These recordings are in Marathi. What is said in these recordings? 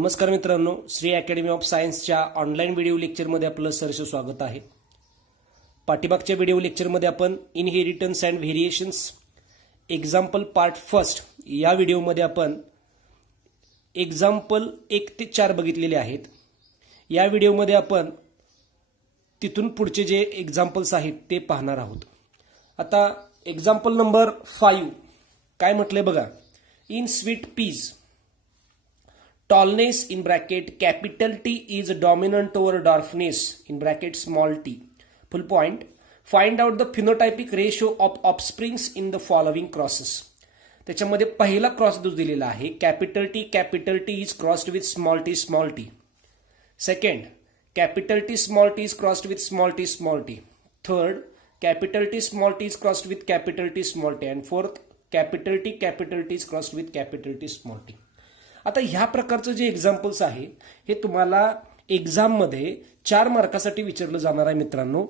नमस्कार मित्रांनो, श्री अकॅडमी ऑफ सायन्सच्या ऑनलाईन व्हिडिओ लेक्चरमध्ये आपलं सहर्ष स्वागत आहे. पाठीमागच्या व्हिडिओ लेक्चरमध्ये आपण inheritance and variations example part first या व्हिडिओमध्ये आपण एक्झाम्पल 1 ते 4 बघितलेले आहेत. या व्हिडिओमध्ये आपण तिथून पुढचे जे एक्झाम्पल्स आहेत ते पाहणार आहोत. आता एक्झाम्पल नंबर 5 काय म्हटलंय बघा. In sweet peas tallness in bracket capital T is dominant over dwarfness in bracket small t. Full point. Find out the phenotypic ratio of offsprings in the following crosses. त्याच्यामध्ये पहिला क्रॉस जो दिलेला आहे capital T is crossed with small T. Second capital T is crossed with small T. Third capital T is crossed with capital T. And fourth capital T is crossed with capital T. आता ह्या प्रकारचं जे एक्झाम्पल्स आहे हे तुम्हाला एक्झाममध्ये 4 मार्कासाठी विचारलं जाणार आहे मित्रांनो.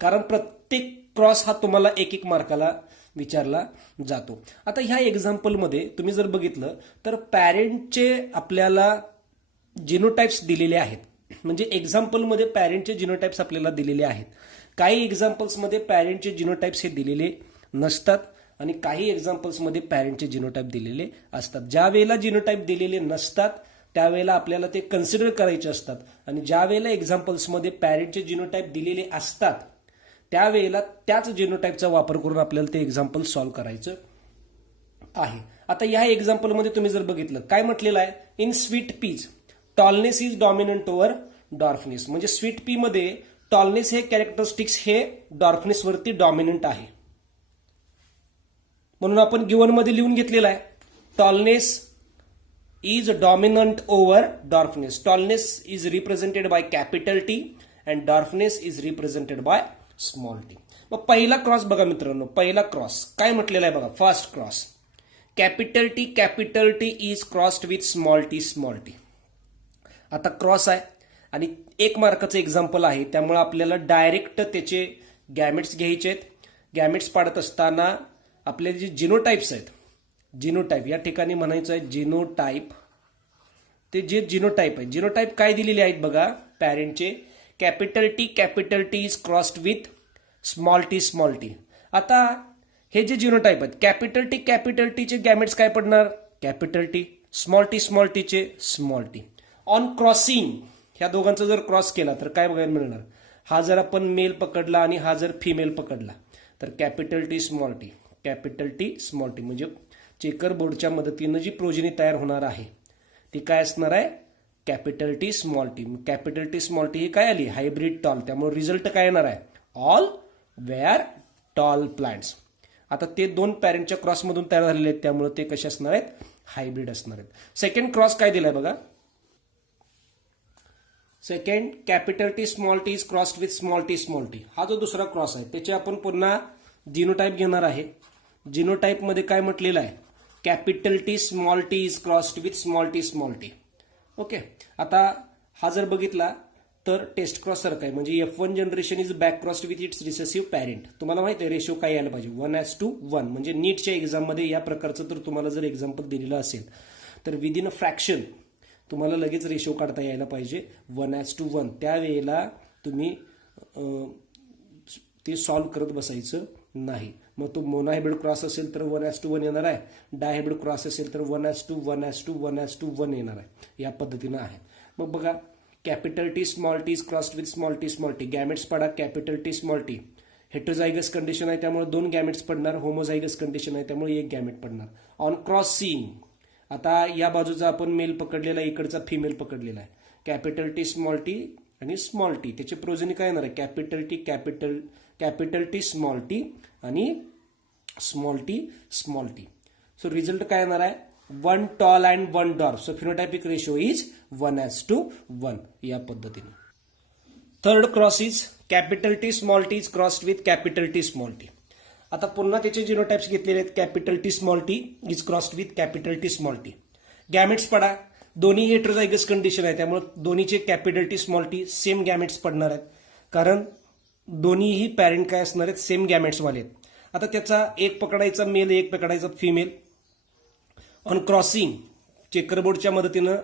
कारण प्रत्येक क्रॉस हा तुम्हाला 1-1 मार्काला विचारला जातो. आता ह्या एक्झाम्पलमध्ये तुम्ही जर बघितलं तर पॅरेंटचे आपल्याला जिनोटाइप्स दिलेले आहेत. म्हणजे एक्झाम्पलमध्ये पॅरेंटचे जिनोटाइप्स आपल्याला दिलेले आहेत. काही एक्झाम्पल्समध्ये पॅरेंटचे जिनोटाइप्स हे दिलेले नसतात आणि काही एक्झाम्पल्समध्ये पॅरेंटचे जिनोटाइप दिलेले असतात. ज्या वेळेला जिनोटाइप दिलेले नसतात त्यावेळेला आपल्याला ते कन्सिडर करायचे असतात आणि ज्या वेळेला एक्झाम्पल्समध्ये पॅरेंटचे जिनोटाइप दिलेले असतात त्यावेळेला त्याच जिनोटाइपचा वापर करून आपल्याला ते एक्झाम्पल सॉल्व्ह करायचं आहे. आता या एक्झाम्पलमध्ये तुम्ही जर बघितलं काय म्हटलेलं आहे. In sweet peas tallness is dominant over dwarfness. म्हणजे स्वीट पी मध्ये टॉलनेस हे कॅरेक्टरिस्टिक्स हे डॉर्फनेस वरती डॉमिनंट आहे. म्हणून आपण गिवन मध्ये लिहून घेतलेला आहे tallness is dominant over dwarfness. Tallness is represented by capital T and dwarfness is represented by small t. मग पहिला क्रॉस बघा मित्रांनो. पहिला क्रॉस काय म्हटलेला आहे बघा. First cross capital T is crossed with small T. आता क्रॉस आहे आणि 1 मार्काचं एक्झाम्पल आहे त्यामुळे आपल्याला डायरेक्ट त्याचे गॅमेट्स घ्यायचे आहेत. गॅमेट्स पाडत असताना आपले जे जिनोटाइप्स आहेत जिनोटाइप या ठिकाणी म्हणायचं आहे जिनोटाइप. ते जे जिनोटाइप आहे जिनोटाइप काय दिलेले आहेत बघा पॅरेंटचे capital T is crossed with small T. आता हे जे जिनोटाइप आहेत कॅपिटल टीचे गॅमेट्स काय पडणार कॅपिटल टी. स्मॉल टीचे स्मॉल टी. ऑन क्रॉसिंग ह्या दोघांचा जर क्रॉस केला तर काय बघायला मिळणार. हा जर आपण मेल पकडला आणि हा जर फिमेल पकडला तर कॅपिटल टी स्मॉल टी म्हणजे चेकर बोर्डच्या मदतीनं जी प्रोजेनी तयार होणार आहे ती काय असणार आहे capital T small T. Capital T small T ही काय आली हायब्रिड टॉल. त्यामुळे रिझल्ट काय येणार आहे ऑल वेअर टॉल प्लांट्स. आता ते 2 पॅरेंटच्या क्रॉसमधून तयार झालेले आहेत त्यामुळे ते कसे असणार आहेत हायब्रिड असणार आहेत. सेकंड क्रॉस काय दिलाय बघा. Second capital T is crossed with small t. हा जो दुसरा क्रॉस आहे त्याचे आपण पुन्हा जिनोटाइप घेणार आहे. जिनोटाइप मध्ये काय म्हटलेलं आहे capital T is crossed with small T. Okay. आता हा जर बघितला तर टेस्ट क्रॉस सारखा आहे. म्हणजे F1 generation is back crossed with its recessive parent. तुम्हाला माहिती आहे रेशो काय यायला पाहिजे 1:1. म्हणजे नीटच्या एक्झाममध्ये या प्रकारचं तर तुम्हाला जर एक्झाम्पल दिलेलं असेल तर विदिन अ फ्रॅक्शन तुम्हाला लगेच रेशो काढता यायला पाहिजे 1:1. त्यावेळेला तुम्ही ते सॉल्व्ह करत बसायचं नाही. मग तो मोनोहायब्रिड क्रॉस असेल तर 1:1 येणार आहे. डायहायब्रिड क्रॉस असेल तर 1:1 येणार आहे. या पद्धतीनं आहे. मग बघा capital T is crossed with small T. Gametes पडा capital T small T. Heterozygous condition आहे त्यामुळे 2 गॅमेट्स पडणार. होमोझायगस कंडिशन आहे त्यामुळे 1 गॅमेट पडणार. ऑन क्रॉसिंग आता या बाजूचा आपण मेल पकडलेला आहे इकडचा फिमेल पकडलेला आहे. कॅपिटल टी आणि स्मॉल टी त्याचे प्रोजेनी काय येणार आहे कॅपिटल टी स्मॉल टी आणि स्मॉल टी. सो रिझल्ट काय येणार आहे 1 tall and 1 dwarf. So phenotypic ratio is 1:1 या पद्धतीने. Third cross is capital T is crossed with capital T small T. आता पुन्हा त्याचे जिनोटाइप्स घेतलेले आहेत capital T is crossed with capital T small T. Gametes पडा दोन्ही हेट्रोझायगस कंडिशन आहे त्यामुळे दोन्हीचे कॅपिटल टी सेम गॅमेट्स पडणार आहेत कारण दोन्हीही पॅरेंट काय असणार आहेत सेम गॅमेट्स वाले आहेत. आता त्याचा एक पकडायचा मेल एक पकडायचा फिमेल. ऑन क्रॉसिंग चेकरबोर्डच्या मदतीनं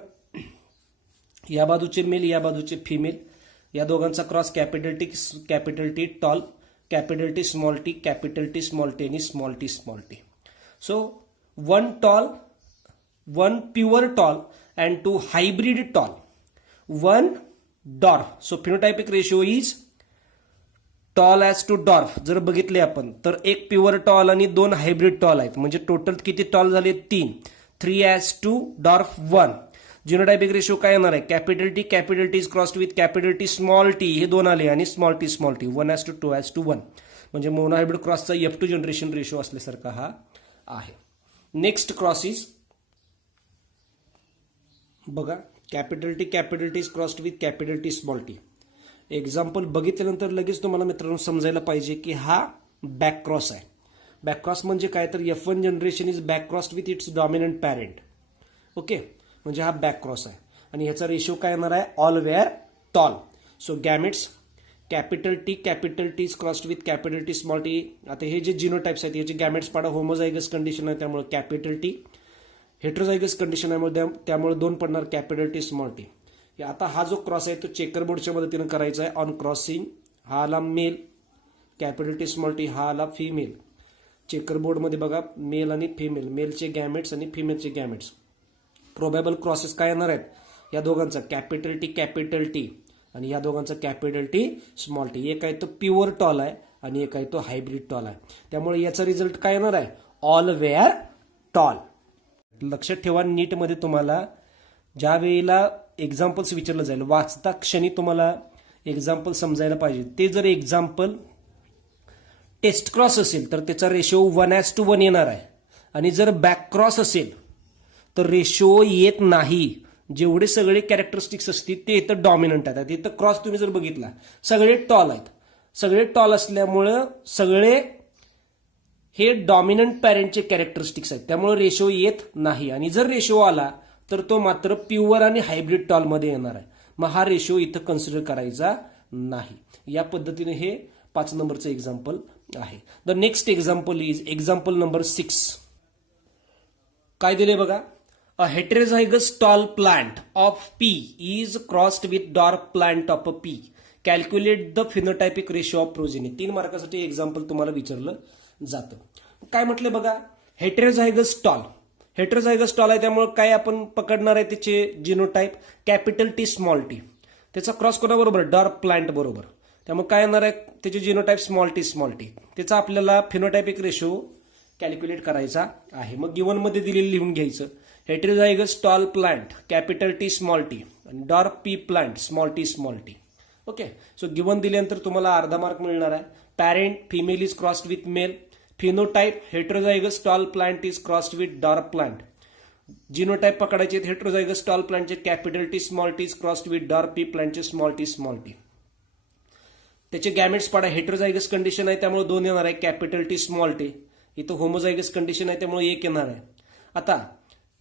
या बाजूचे मेल, या बाजूचे फिमेल, या दोघांचा cross capital T tall, capital T small T, capital T small T आणि small T small T. So one tall, one pure tall and two hybrid tall, one dwarf. So phenotypic ratio is tall as to dwarf. जर बघितले आपण तर एक प्युअर टॉल आणि दोन हायब्रिड टॉल आहेत, म्हणजे टोटल किती टॉल झाले? 3. 3 as to dwarf 1. Genotypic ratio काय येणार आहे? Capital T is crossed with capital T small t, हे दोन आले, आणि स्मॉल टी 1:2:1. म्हणजे मोनोहायब्रिड क्रॉसचा F2 जनरेशन रेशो असल्यासारखा हा आहे. नेक्स्ट क्रॉस इज बघा, capital T is crossed with capital T small t. Example बघितल्यानंतर लगेच तुम्हाला मित्रांनो समजायला पाहिजे की हा बॅक क्रॉस आहे. बॅक क्रॉस म्हणजे काय? तर F1 generation is back crossed with its dominant parent. Okay, म्हणजे हा बॅक क्रॉस आहे आणि ह्याचा रेशो काय येणार आहे? All were tall. So gametes capital T is crossed with capital T small T. आता हे जे जिनोटाइप्स आहेत याचे गॅमेट्स पाडा होमोझायगस कंडिशन आहे, त्यामुळे कॅपिटल टी. हेट्रोझायगस कंडिशन आहे त्यामुळे 2 पडणार कॅपिटल टी स्मॉल टी. आता हा जो क्रॉस आहे तो चेकर बोर्डच्या मदतीने करायचा आहे. ऑन क्रॉसिंग हा आला male, capital T small t हा आला फिमेल. चेकर बोर्डमध्ये बघा मेल आणि फिमेल, मेलचे गॅमेट्स आणि फिमेलचे गॅमेट्स. प्रोबॅबल क्रॉसेस काय येणार आहेत? या दोघांचा कॅपिटल टी आणि या दोघांचा कॅपिटल टी स्मॉल टी. एक आहे तो प्युअर टॉल आहे आणि एक आहे तो हायब्रिड टॉल आहे. त्यामुळे याचा रिझल्ट काय येणार आहे? All were tall. लक्षात ठेवा, नीटमध्ये तुम्हाला ज्या वेळेला एक्झाम्पल्स विचारलं जाईल, वाचता क्षणी तुम्हाला एक्झाम्पल समजायला पाहिजे. ते जर एक्झाम्पल टेस्ट क्रॉस असेल तर त्याचा रेशो 1:1 येणार आहे, आणि जर बॅक क्रॉस असेल तर रेशो येत नाही. जेवढे सगळे कॅरेक्टरिस्टिक्स असतील ते इथं डॉमिनंट आहेत. इथं क्रॉस तुम्ही जर बघितला सगळे टॉल आहेत. सगळे टॉल असल्यामुळं सगळे हे डॉमिनंट पॅरेंटचे कॅरेक्टरिस्टिक्स आहेत, त्यामुळे रेशो येत नाही. आणि जर रेशो आला तर तो मात्र प्युअर आणि हायब्रिड टॉलमध्ये येणार आहे. मग हा रेशो इथं कन्सिडर करायचा नाही. या पद्धतीने हे 5 नंबरचं एक्झाम्पल आहे. The next example is example number 6. काय दिले बघा? A heterozygous tall plant of P is crossed with dwarf plant of P. Calculate the phenotypic ratio of progeny. 3 मार्कासाठी एक्झाम्पल तुम्हाला विचारलं जातं. काय म्हटलं बघा? Heterozygous tall. हेटेरोझायगस टॉल आहे त्यामुळे काय आपण पकडणार आहे त्याचे genotype? Capital T small T. त्याचा क्रॉस कोणाबरोबर? डॉर्फ प्लांट बरोबर. त्यामुळे काय येणार आहे त्याचे जिनोटाइप? Small T. त्याचा आपल्याला फिनोटायपिक रेशो कॅल्क्युलेट करायचा आहे. मग गिवन मध्ये दिलेलं लिहून घ्यायचं. Heterozygous tall plant capital T small T आणि dwarf P plant small T. Okay, so given दिल्यानंतर तुम्हाला अर्धा मार्क मिळणार आहे. Parent female is crossed with male. Phenotype heterozygous tall plant is crossed with dwarf plant. Genotype पकडायचे हेटेरोझायगस टॉल प्लांटचे capital T small T is crossed with dwarf P प्लांटचे स्मॉल टी. त्याचे गॅमेट्स पाडा. हेटेरोझायगस कंडिशन आहे त्यामुळे 2 येणार आहे कॅपिटल टी स्मॉल टी. इथं होमोझायगस कंडिशन आहे त्यामुळे 1 येणार आहे. आता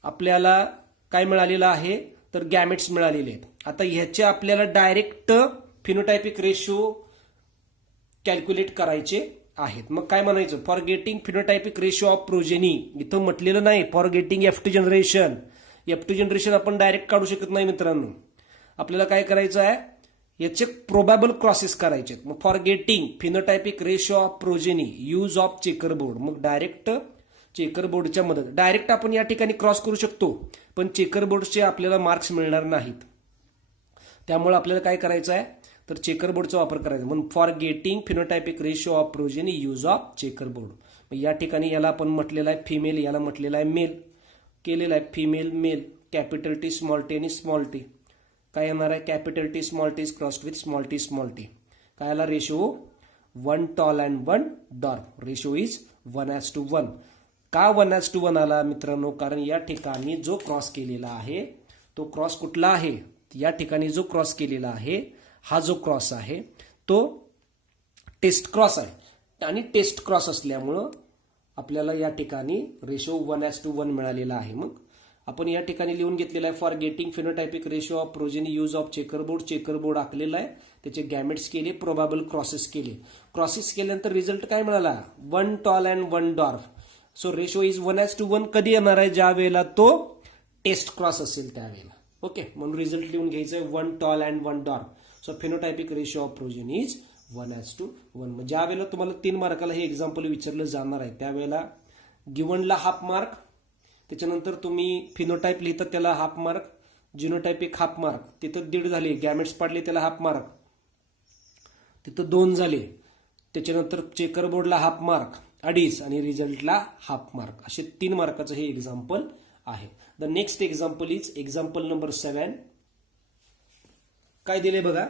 आपल्याला काय मिळालेलं आहे? तर गॅमेट्स मिळालेले आहेत. आता ह्याचे आपल्याला डायरेक्ट फिनोटायपिक रेशो कॅल्क्युलेट करायचे आहेत. मग काय म्हणायचं? For getting phenotypic ratio of progeny. इथं म्हटलेलं नाही for getting F2 generation. F2 generation आपण डायरेक्ट काढू शकत नाही मित्रांनो. आपल्याला काय करायचं आहे? याचे प्रोबॅबल क्रॉसेस करायचे. मग for getting phenotypic ratio of progeny use of checker board. मग डायरेक्ट चेकर बोर्डच्या मदत. डायरेक्ट आपण या ठिकाणी क्रॉस करू शकतो, पण चेकर बोर्डचे आपल्याला मार्क्स मिळणार नाहीत. त्यामुळे आपल्याला काय करायचं आहे? तर चेकर बोर्डचा वापर करायचा. म्हणून for getting phenotypic ratio of progeny use of checker board. या ठिकाणी याला आपण म्हटलेलं आहे फिमेल, याला म्हटलेलं आहे मेल. केलेलं आहे female male, capital T small T आणि स्मॉल टी. काय येणार आहे? Capital T small T is crossed with small t. काय आला ratio? 1 tall and 1 dwarf. Ratio is 1:1. का 1:1 आला मित्रांनो? कारण या ठिकाणी जो क्रॉस केलेला आहे तो क्रॉस कुठला आहे? या ठिकाणी जो क्रॉस केलेला आहे हा जो क्रॉस आहे तो टेस्ट क्रॉस आहे, आणि टेस्ट क्रॉस असल्यामुळं आपल्याला या ठिकाणी रेशो 1:1 मिळालेला आहे. मग आपण या ठिकाणी लिहून घेतलेला आहे for getting phenotypic ratio of progeny use of checker board आखलेला आहे. त्याचे गॅमेट्स केले, प्रोबॅबल क्रॉसेस केले. क्रॉसेस केल्यानंतर रिझल्ट काय मिळाला? 1 tall and 1 dwarf. So ratio is 1:1. कधी येणार आहे? ज्या वेळेला तो टेस्ट क्रॉस असेल त्यावेळेला. ओके, म्हणून रिझल्ट लिहून घ्यायचं आहे 1 tall and 1 dwarf. So phenotypic ratio of progeny is 1:1. ज्या वेळेला तुम्हाला 3 मार्काला हे एक्झाम्पल विचारलं जाणार आहे त्यावेळेला गिव्हनला हाफ मार्क, त्याच्यानंतर तुम्ही फिनोटाईप लिहिता त्याला half mark, genotypic half mark, तिथं 1.5 झाले, गॅमेट्स पाडले त्याला हाफ मार्क, तिथं 2 झाले, त्याच्यानंतर चेकर बोर्डला हाफ मार्क 2.5 आणि रिझल्टला हाफ मार्क, असे 3 मार्काचं हे एक्झाम्पल आहे. The next example is example number 7. काय दिले बघा,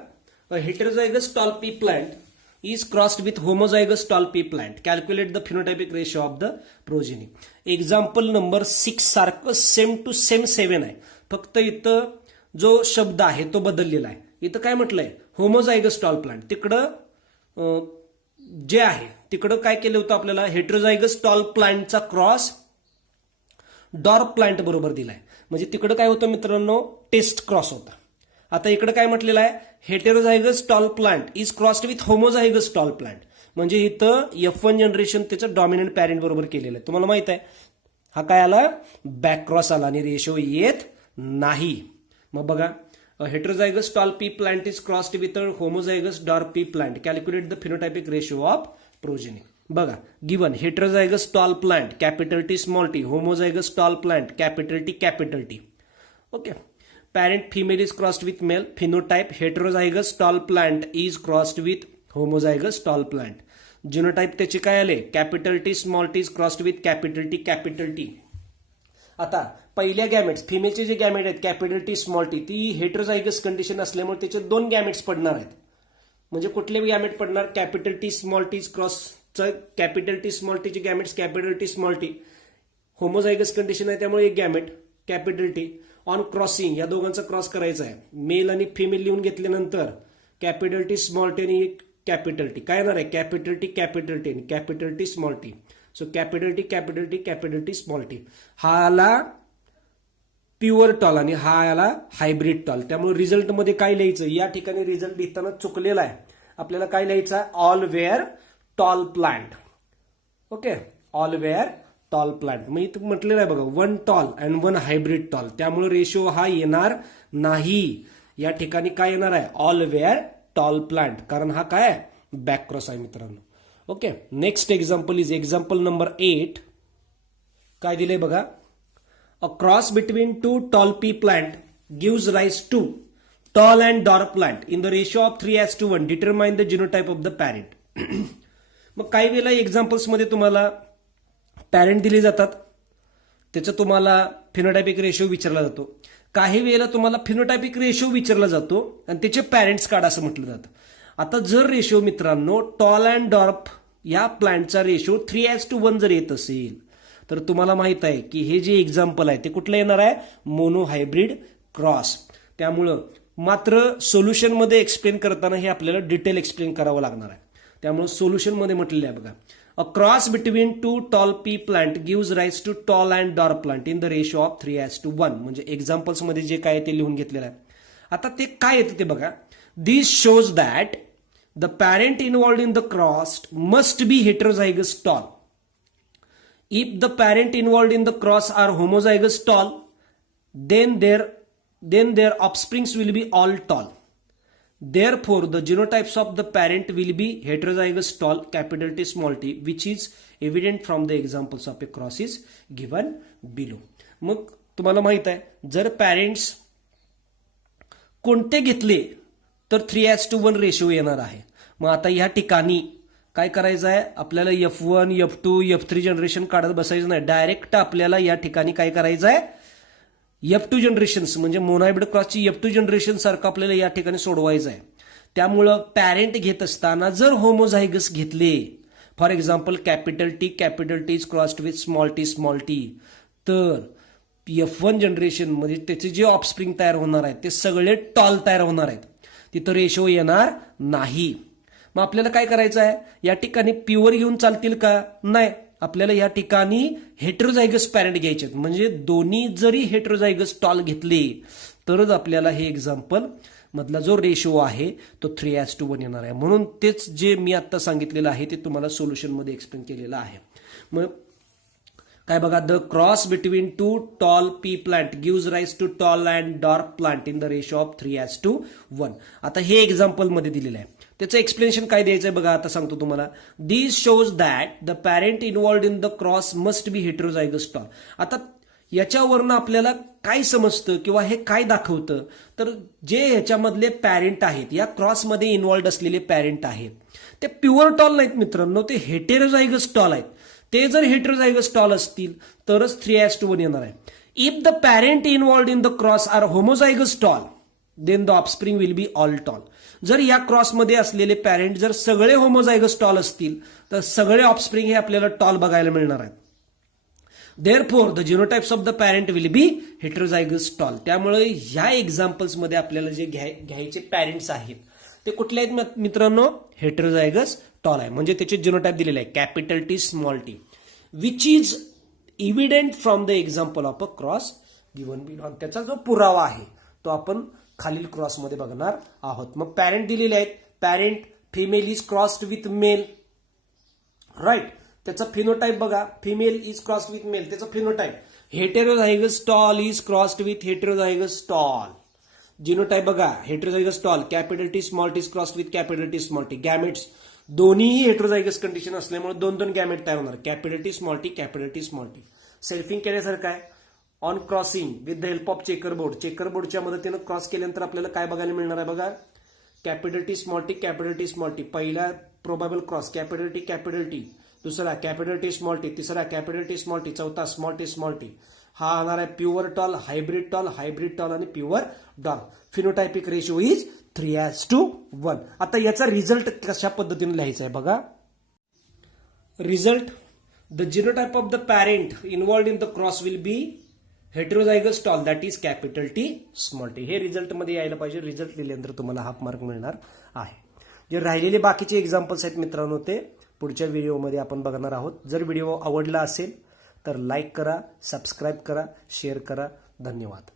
a heterozygous tall P plant is crossed with homozygous tall pea plant. Calculate the phenotypic ratio of the progeny. Example number 6 सारखं सेम टू सेम 7 आहे, फक्त इथं जो शब्द आहे तो बदललेला आहे. इथं काय म्हटलंय, होमोझायगस टॉल प्लांट. तिकडं जे आहे तिकडं काय केलं होतं आपल्याला, हेटेरोझायगस टॉल प्लांटचा क्रॉस डॉर्फ प्लांट बरोबर दिलाय. म्हणजे तिकडं काय होतं मित्रांनो, टेस्ट क्रॉस होता. आता इकडे काय म्हटलेलं आहे, heterozygous tall plant is crossed with homozygous tall plant. म्हणजे इथं F1 जनरेशन त्याचं डॉमिनंट पॅरेंट बरोबर केलेलं आहे. तुम्हाला माहित आहे हा काय आला, बॅक क्रॉस आला आणि रेशो येत नाही. मग बघा, heterozygous tall P plant is crossed with homozygous dwarf P plant. Calculate the phenotypic ratio of progeny. बघा, given heterozygous tall plant capital T small T, homozygous tall plant capital T. Okay, parent female is crossed with male. Phenotype heterozygous tall plant is crossed with homozygous tall plant. Genotype त्याचे काय आले, capital T small T is crossed with capital T. आता पहिल्या गॅमेट्स, फिमेलचे जे गॅमेट आहेत कॅपिटल टी स्मॉल टी, ती हेटेरोझायगस कंडिशन असल्यामुळे त्याचे 2 गॅमेट्स पडणार आहेत. म्हणजे कुठले गॅमेट पडणार, capital T small T cross, capital T small टीचे gametes capital T small T, homozygous condition आहे त्यामुळे एक gamete capital T. On crossing या दोघांचा क्रॉस करायचा आहे, मेल आणि फिमेल लिहून घेतल्यानंतर कॅपिटल टी स्मॉल टी आणि कॅपिटल टी काय येणार आहे, कॅपिटल टी आणि capital T small T. So capital T small t. हा आला प्युअर टॉल आणि हा आला हायब्रिड टॉल. त्यामुळे रिझल्टमध्ये काय लिहायचं, या ठिकाणी रिझल्ट लिहिताना चुकलेला आहे. आपल्याला काय लिहायचं आहे, all were tall plant. Okay, all were tall plant. मग इथं म्हटलेलं आहे बघा, 1 टॉल अँड 1 हायब्रिड टॉल. त्यामुळे रेशो हा येणार नाही. या ठिकाणी काय येणार आहे, ऑल वेअर टॉल प्लांट, कारण हा काय आहे, बॅक क्रॉस आहे मित्रांनो. Okay, next example is example number 8. काय दिले बघा, a cross between 2 tall P plant gives rise to tall and dwarf plant in the ratio of 3:1. Determine the genotype of the parent. मग काही वेळेला एक्झाम्पल्स मध्ये तुम्हाला पॅरेंट दिले जातात, त्याचं तुम्हाला फिनोटायपिक रेशो विचारला जातो. काही वेळेला तुम्हाला फिनोटायपिक रेशो विचारला जातो आणि त्याचे पॅरेंट्स काढा असं म्हटलं जातं. आता जर रेशो मित्रांनो टॉल अँड डॉर्फ या प्लांटचा रेशो 3:1 जर येत असेल तर तुम्हाला माहित आहे की हे जे एक्झाम्पल आहे ते कुठलं येणार आहे, मोनो हायब्रिड क्रॉस. त्यामुळं मात्र सोल्युशनमध्ये एक्सप्लेन करताना हे आपल्याला डिटेल एक्सप्लेन करावं लागणार आहे. त्यामुळे सोल्युशनमध्ये म्हटलेलं आहे बघा, a cross between 2 tall P plant gives rise to tall and dwarf plant in the ratio of 3:1. म्हणजे एक्झाम्पल्स मध्ये जे काय ते लिहून घेतलेलं आहे. आता ते काय येतं ते बघा, this shows that the parent involved in the cross must be heterozygous tall. If the parent involved in the cross are homozygous tall, then their offsprings will be all tall. Therefore, the genotypes of the parent will be heterozygous tall, capital T small t, which is evident from the examples of a cross is given below. मग तुम्हाला माहित आहे, जर पॅरेंट्स कोणते घेतले तर 3:1 रेशो येणार आहे. मग आता या ठिकाणी काय करायचं आहे, आपल्याला F1, F2, F3 जनरेशन काढत बसायचं नाही. डायरेक्ट आपल्याला या ठिकाणी काय करायचं आहे, F2 जनरेशन्स म्हणजे मोनोहायब्रिड क्रॉसची F2 जनरेशन सारखं आपल्याला या ठिकाणी सोडवायचं आहे. त्यामुळं पॅरेंट घेत असताना जर होमोझायगस घेतले, for example capital T is crossed with small T, तर F1 जनरेशन मध्ये त्याचे जे ऑफस्प्रिंग तयार होणार आहेत ते सगळे टॉल तयार होणार आहेत. तिथं रेशो येणार नाही. मग आपल्याला काय करायचं आहे, या ठिकाणी प्युअर घेऊन चालतील का, नाही. आपल्याला या ठिकाणी हेटेरोझायगस पॅरेंट घ्यायचे आहेत. म्हणजे दोन्ही जरी हेटेरोझायगस टॉल घेतले तरच आपल्याला हे एक्झाम्पल मधला जो रेशो आहे तो 3:1 येणार आहे. म्हणून तेच जे मी आता सांगितलेलं आहे ते तुम्हाला सोल्युशन मध्ये एक्सप्लेन केलेलं आहे. मग काय बघा, the cross between two tall P plant gives rise to tall and dwarf plant in the ratio of 3:1. आता हे एक्झाम्पल मध्ये दिलेलं आहे. त्याचं एक्सप्लेनेशन काय द्यायचंय बघा, आता सांगतो तुम्हाला. This shows that the parent involved in the cross must be heterozygous tall. आता याच्यावरनं आपल्याला काय समजतं किंवा हे काय दाखवतं, तर जे ह्याच्यामधले पॅरेंट आहेत, या क्रॉसमध्ये इन्व्हॉल्ड असलेले पॅरेंट आहेत, ते प्युअर टॉल नाहीत मित्रांनो, ते हेटेरोझायगस टॉल आहेत. ते जर हेटेरोझायगस टॉल असतील तरच 3:1 येणार आहे. If the parent involved in the cross are homozygous tall then the offspring will be all tall. जर या क्रॉसमध्ये असलेले पॅरेंट जर सगळे होमोझायगस टॉल असतील तर सगळे ऑफस्प्रिंग हे आपल्याला टॉल बघायला मिळणार आहेत. Therefore, the genotypes of the parent will be heterozygous tall. त्यामुळे ह्या एक्झाम्पल्स मध्ये आपल्याला जे घ्यायचे पॅरेंट्स आहेत ते कुठले आहेत मित्रांनो, हेटेरोझायगस टॉल आहे. म्हणजे त्याचे जिनोटाइप दिलेले आहे capital T small T, which is evident from the example of a cross given below. त्याचा जो पुरावा आहे तो आपण खालील क्रॉस मध्ये बघणार आहोत. मग पॅरेंट दिलेले आहेत. Parent female is crossed with male, right. त्याचा फिनोटाइप बघा, female is crossed with male, त्याचा phenotype. Heterozygous tall is crossed with heterozygous tall. Genotype बघा, heterozygous tall capital T small T is crossed with capital T small T. Gametes दोन्हीही हेटेरोझायगस कंडिशन असल्यामुळे दोन दोन गॅमेट तयार होणार, capital T small T capital T small T. Selfing केल्यासारखं आहे. On crossing with the help of chequerboard, चेकरबोर्डच्या मदतीनं क्रॉस केल्यानंतर आपल्याला काय बघायला मिळणार आहे बघा, capital T small T capital T small T. पहिला प्रोबॅबल क्रॉस कॅपिटल टी, दुसरा कॅपिटल टी स्मॉल टी, तिसरा कॅपिटल टी स्मॉल टी, चौथा स्मॉल टी. हा होणार आहे प्युअर टॉल, हायब्रिड टॉल आणि pure doll. Phenotypic ratio is 3:1. आता याचा रिझल्ट कशा पद्धतीने लिहायचा आहे बघा. Result, the genotype of the parent involved in the cross will be heterozygous tall that is capital T small t. हे रिझल्ट मध्ये यायला पाहिजे. रिझल्ट लिहिल्यानंतर तुम्हाला हाफ मार्क मिळणार आहे. जे राहिलेले बाकीचे एक्झाम्पल्स आहेत मित्रांनो ते पुढच्या व्हिडिओमध्ये आपण बघणार आहोत. जर व्हिडिओ आवडला असेल तर लाईक करा, सबस्क्राईब करा, शेअर करा. धन्यवाद.